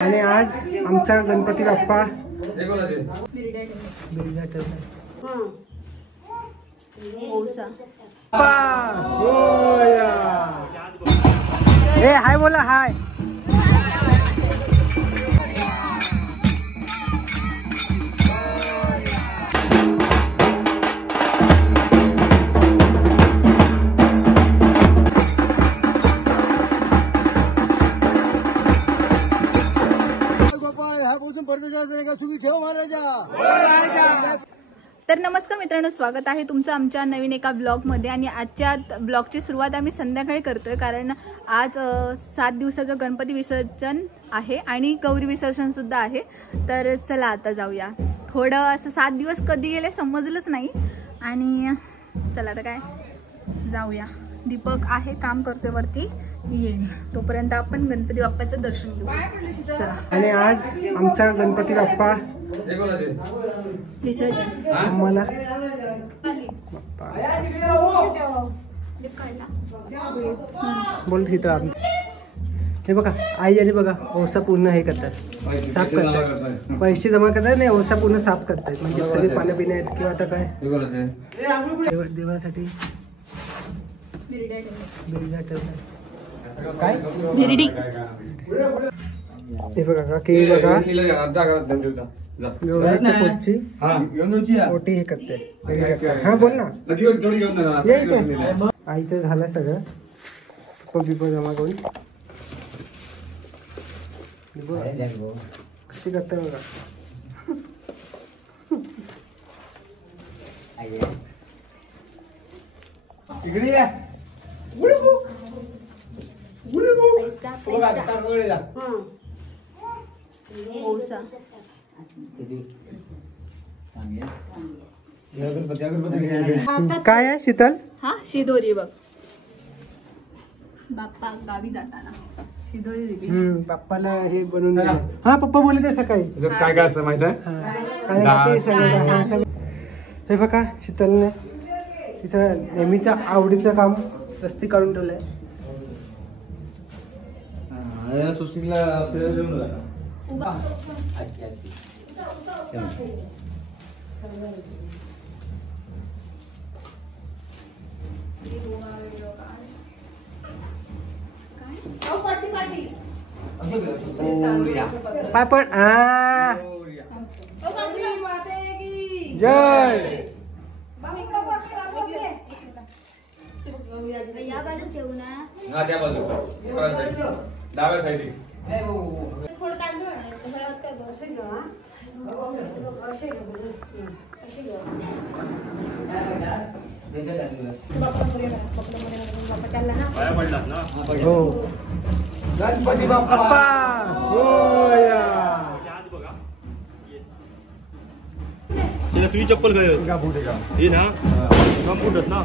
आणि आज आमचा गणपती बाप्पा ए हाय बोला हाय. तर नमस्कार मित्रांनो, स्वागत आहे तुमचं आमच्या नवीन एका ब्लॉग मध्ये. आणि आजच्या ब्लॉगची सुरुवात आम्ही संध्याकाळी करतोय, कारण आज 7 दिवसाचं गणपती विसर्जन आहे आणि गौरी विसर्जन सुद्धा आहे. तर चला आता जाऊया. थोडं असं 7 दिवस कधी गेले समजलंच नाही. आणि चला आता काय जाऊया. दीपक आहे, काम करतोय वरती, येईल तोपर्यंत आपण गणपती बाप्पाचं दर्शन घेऊ. चला. आणि आज आमचा गणपती बाप्पा विसर्जन आम्हाला बोल तिथं. हे बघा आई आणि बघा ओसा पूर्ण हे करतात, साफ करतात, पैसे जमा करतात नाही, ओसा पूर्ण साफ करतात. म्हणजे सगळे पाणी पिणे आहेत किंवा आता काय देवासाठी काय हे बघा की बघा ओटी हे करते. हा बोल ना. आईचं झालं सगळं बिप जमा करून कशी करते बघा. इकडे या. काय आहे शीतल? हा शिदोरी बघ. बाप्पा गावी जाताना शिदोरी दिली. बाप्पाला हे बनवून दिलं. हा पप्पा बोलले ते सकाळी. काय काय असं माहित आहे? हे बघा शीतलने तिचं नेहमीचं आवडीचं काम रस्ते काढून ठेवलंय. सुशीलला आपल्याला देऊन राहा. पापड जय डाव्या साईड हो. गणपती बाप्पा तुझी चप्पल काय हे ना कम्प्युटर ना.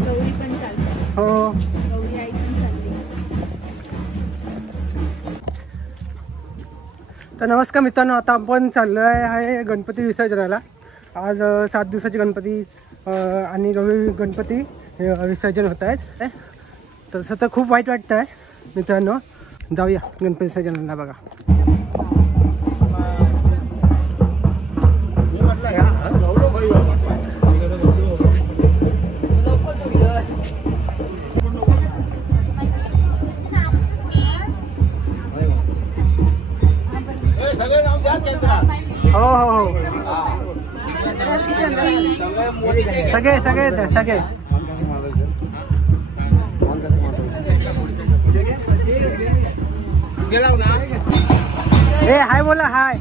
गौरी पण चालते. हो. गौरी आई पण चालते. तर नमस्कार मित्रांनो, आता आपण चाललोय आहे गणपती विसर्जनाला. आज 7 दिवसाचे गणपती आणि गौरी गणपती विसर्जन होत आहेत. तसं तर खूप वाईट वाटतं आहे मित्रांनो. जाऊया गणपती विसर्जनाला. बघा हो हो हो सगळे सगळे सगळे. ए हाय बोला हाय.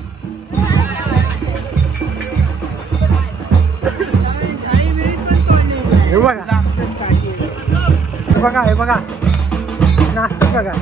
हे बघा हे बघा हे बघा नाचतात बघा.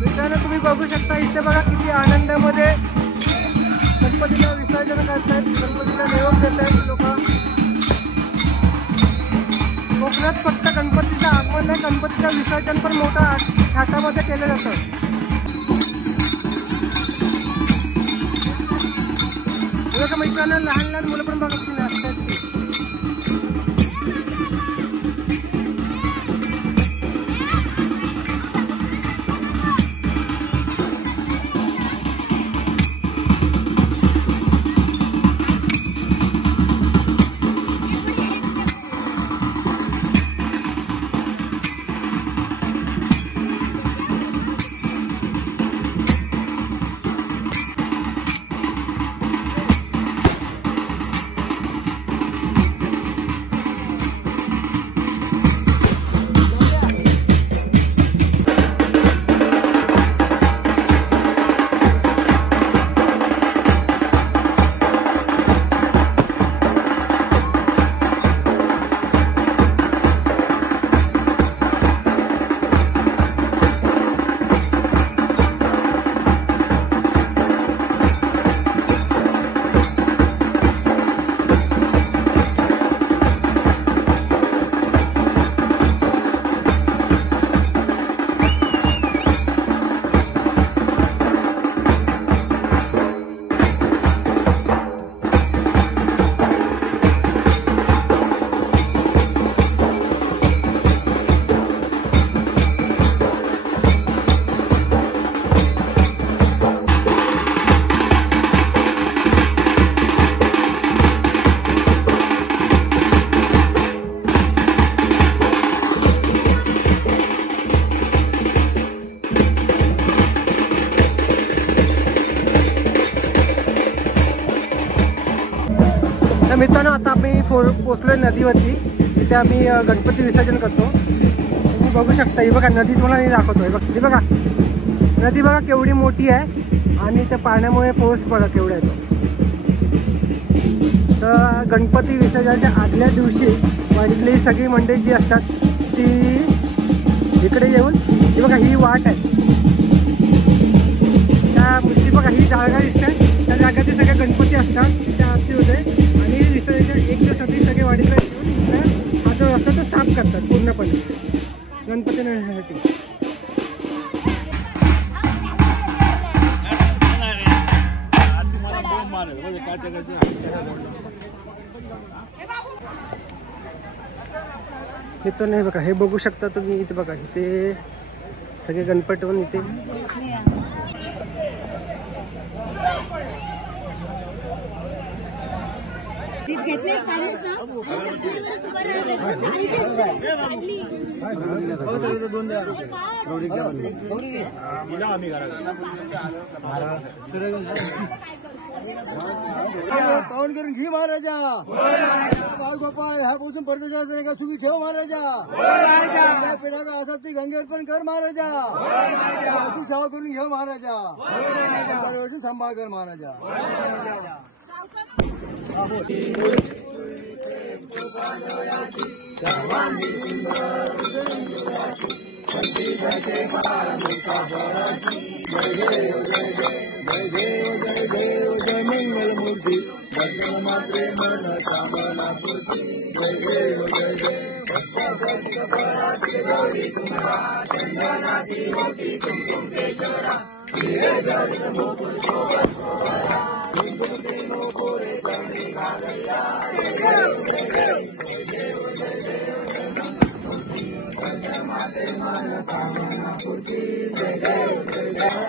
मित्रांनो तुम्ही बघू शकता इथे बघा किती आनंदामध्ये गणपतीला विसर्जन करतायत, गणपतीला निरोप देतायत लोक. कोकणात फक्त गणपतीचं आगमन नाही, गणपतीचं विसर्जन पण मोठ्या थाटामध्ये केलं जातं. बघा मित्रांनो लहान लहान मुलं पण बघा किती नाचतात. मित्रांनो आता आम्ही पोचलोय नदीवरती. इथे आम्ही गणपती विसर्जन करतो. तुम्ही बघू शकता ही बघा नदी तुम्हाला मी दाखवतोय. ही बघा नदी बघा केवढी मोठी आहे आणि त्या पाण्यामुळे फोर्स बघा केवढा येतो. तर गणपती विसर्जनाच्या आदल्या दिवशी वाडीतली सगळी मंडळी जी असतात ती इकडे येऊन ही बघा ही वाट आहे त्या ती बघा ही जागा दिसते त्या जागेत सगळे गणपती असतात त्या आरती होते आणि विसर्जन एक दिवस आधी सगळे वाडीला येऊन हा जो रस्ता तो साफ करतात पूर्णपणे गणपती नेण्यासाठी. इथं नाही बघा हे बघू शकता तुम्ही. इथे बघा इथे सगळे गणपती पण इथे पावन करून घे महाराजा. बाळ गोपाळ ह्या पासून परदेशात का सुखी ठेव महाराजा. पिढ्या का असत ती गंगेवर पण कर महाराजा. तू सेवा करून घेऊ महाराजा. दरवर्षी सांभाळ कर महाराजा. जय देव जय देव जय मंगल मूर्ती मात्रे मन कामना पूर्ती. जय देव जय देव चंदनाची मोठी कुंकुमेश्वरा. गोरे चरणी घालया. माते मन कामना पूर्ती. जय देव जय देव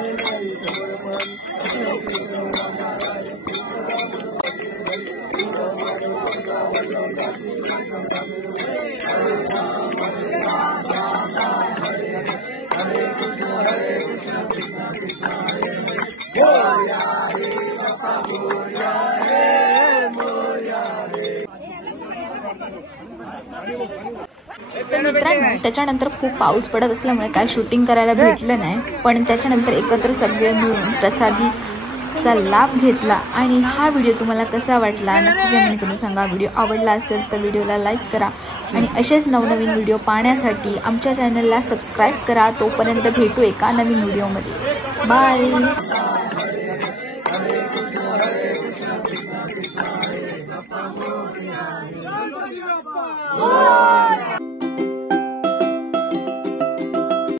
तर मित्रांनो, त्याच्यानंतर खूप पाऊस पडत असल्यामुळे काय शूटिंग करायला भेटलं नाही, पण त्याच्यानंतर एकत्र सगळे मिळून प्रसादीचा लाभ घेतला. आणि हा व्हिडिओ तुम्हाला कसा वाटला नक्की कमेंट करून सांगा. व्हिडिओ आवडला असेल तर व्हिडिओला लाईक करा आणि असेच नवनवीन व्हिडिओ पाहण्यासाठी आमच्या चॅनलला सबस्क्राईब करा. तोपर्यंत भेटू एका नवीन व्हिडिओमध्ये. बाय.